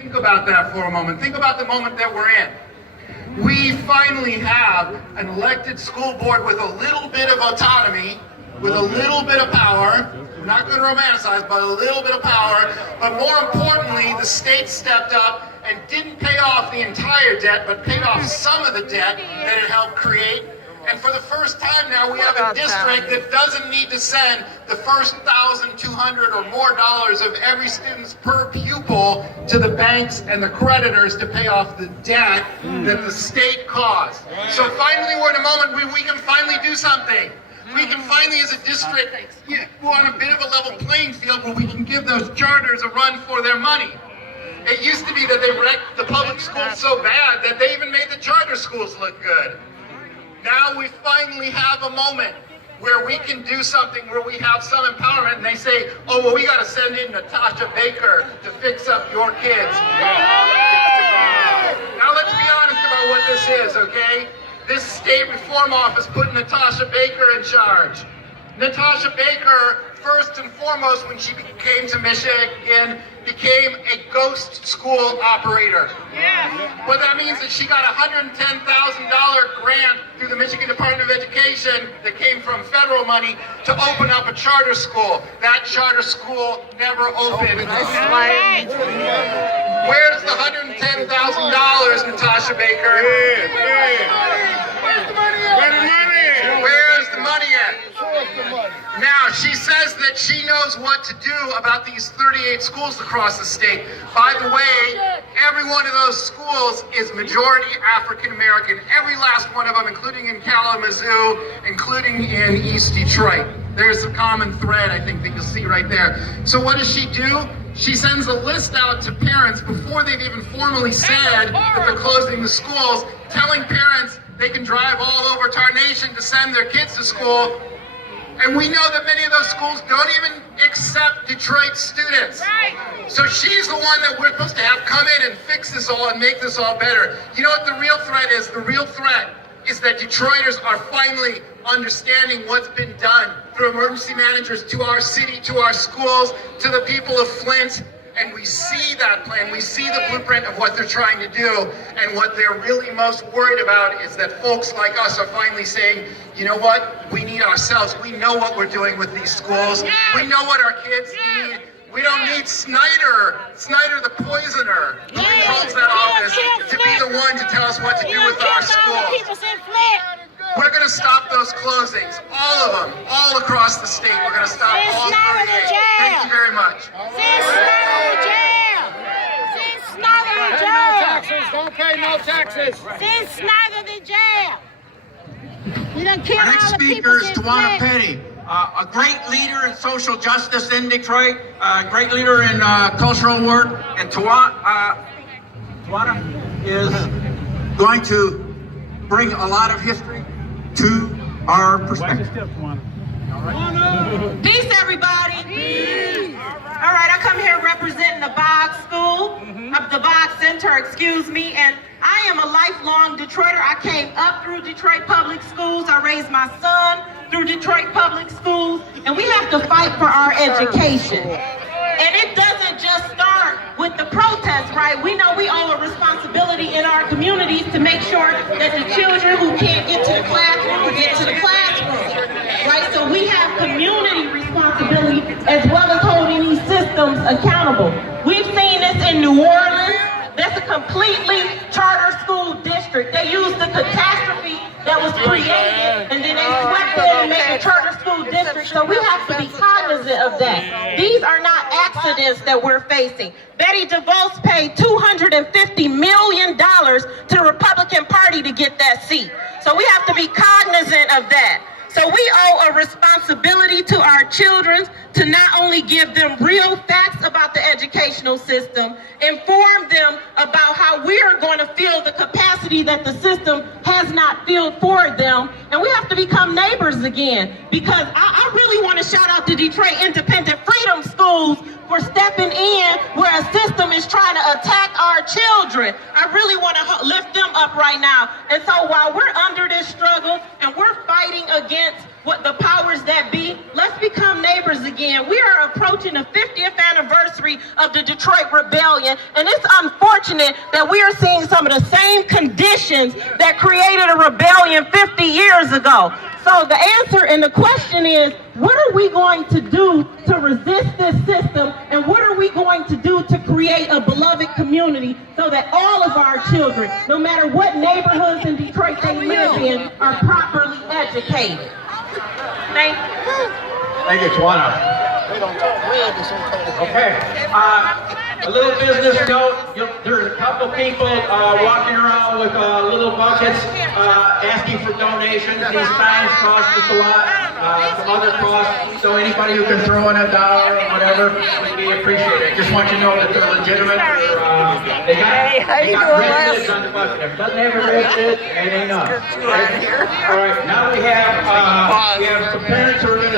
Think about that for a moment. Think about the moment that we're in. We finally have an elected school board with a little bit of autonomy, with a little bit of power. We're not going to romanticize, but a little bit of power. But more importantly, the state stepped up and didn't pay off the entire debt, but paid off some of the debt that it helped create. And for the first time now, we have a district that doesn't need to send the first $1,200 or more of every student's per pupil to the banks and the creditors to pay off the debt that the state caused. So finally, we're in a moment where we can finally do something. We can finally, as a district, go on a bit of a level playing field where we can give those charters a run for their money. It used to be that they wrecked the public schools so bad that they even made the charter schools look good. Now we finally have a moment where we can do something, where we have some empowerment, and they say, oh, well, we got to send in Natasha Baker to fix up your kids. Now let's be honest about what this is, okay? This state reform office put Natasha Baker in charge. Natasha Baker, first and foremost, when she came to Michigan, became a ghost school operator. What that means is she got a $110,000 grant through the Michigan Department of Education that came from federal money to open up a charter school. That charter school never opened. Where's the $110,000, Natasha Baker? Where's the money at? Where's the money at? Now, she says that she knows what to do about these 38 schools across the state. By the way, every one of those schools is majority African American. Every last one of them, including in Kalamazoo, including in East Detroit. There's a common thread, I think, that you'll see right there. So what does she do? She sends a list out to parents before they've even formally said that they're closing the schools, telling parents they can drive all over Tarnation to send their kids to school. And we know that many of those schools don't even accept Detroit students. So she's the one that we're supposed to have come in and fix this all and make this all better. You know what the real threat is? The real threat is that Detroiters are finally understanding what's been done through emergency managers to our city, to our schools, to the people of Flint. And we see that plan, we see the blueprint of what they're trying to do, and what they're really most worried about is that folks like us are finally saying, you know what, we need ourselves, we know what we're doing with these schools, we know what our kids need, we don't need Snyder the poisoner, who controls that office, to be the one to tell us what to do with our schools. We're going to stop those closings, all of them, all across the state. We're going to stop all 38. Thank you very much. Don't pay no taxes. Send Snyder to jail. You done killed Our next all the speaker is people Tawana Petty, a great leader in social justice in Detroit, a great leader in cultural work, and Tawana is going to bring a lot of history to our perspective. Peace, everybody. Peace. All right, I come here representing the Boggs School, the Boggs Center, excuse me, and I am a lifelong Detroiter. I came up through Detroit Public Schools. I raised my son through Detroit Public Schools, and we have to fight for our education. And it doesn't just start with the protests, right? We know we owe a responsibility in our communities to make sure that the children who can't get to the classroom get to the classroom, right? So we have community responsibility as well as holding these systems accountable. We've seen this in New Orleans. That's a completely charter school district. They used the catastrophe that was created, and then they swept it and made a charter school district. So we have to be cognizant of that. These are not accidents that we're facing. Betty DeVos paid $250 million to the Republican Party to get that seat. So we have to be cognizant of that. So we owe a responsibility to our children to not only give them real facts about the educational system, inform them about how we are going to fill the capacity that the system has not filled for them, and we have to become neighbors again. Because I really want to shout out to Detroit Independent Freedom Schools for stepping in where a system is trying to attack our children. I really want to lift them up right now. And so while we're under this struggle and we're fighting against what the powers that be. Let's become neighbors again. We are approaching the 50th anniversary of the Detroit Rebellion, and it's unfortunate that we are seeing some of the same conditions that created a rebellion 50 years ago. So the answer and the question is, what are we going to do to resist this system, and what are we going to do to create a beloved community so that all of our children, no matter what neighborhoods in Detroit they live in, are properly educated? Thank you. Thank you, Tawana. Okay. A little business note. There's a couple people walking around with little buckets asking for donations. These signs cost us a lot. Some other costs. So anybody who can throw in $1 or whatever would be appreciated. Just want you to know that they're legitimate. They got red lids on the bucket. If it doesn't have a red lid, it ain't enough. All right. Now we have some parents who are going to